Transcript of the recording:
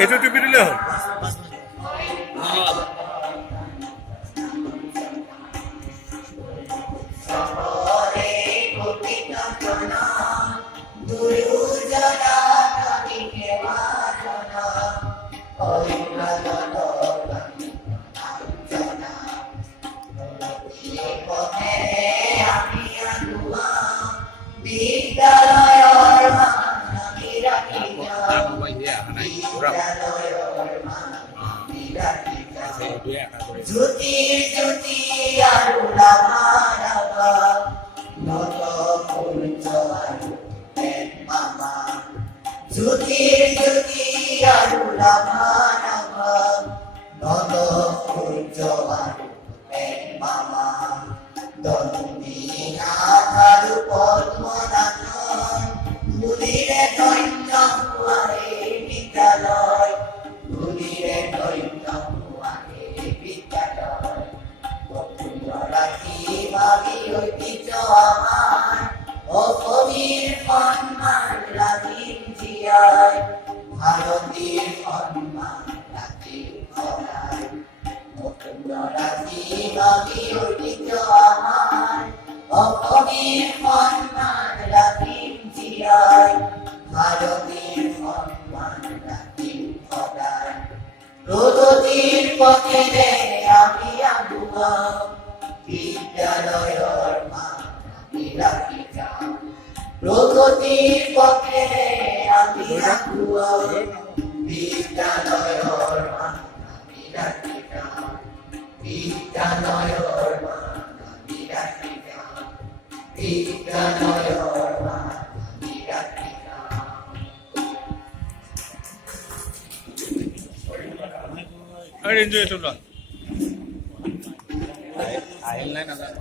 এইটো টিপি দিলে হ'ল। Juti juti arula manava noto punjo aru mama Juti juti arula manava noto punjo aru mama Doni akaru podmonanon Mulire doinno are vidyaloy Mulire doinno ঐতিহ্য আমার ও কবির সম্মান রাখিন জিয়ায় ভারতীর সম্মান রাখিন খরায় মুকুন্দ রাখি বাকি ঐতিহ্য আমার ও কবির সম্মান রাখিন জিয়ায় ভারতীর সম্মান রাখিন খরায় প্রগতির পথে আমি আগুয়া বিদ্যালয়ের আমি রাখি যাও প্রগতির পথে আমি আগুয়া বিদ্যালয়ের আমি রাখি যাও বিদ্যালয়ের আমি রাখি যাও বিদ্যালয়ের আমি রাখি যাও আর এনজয় করলাম। আহিল নাই নাজানো।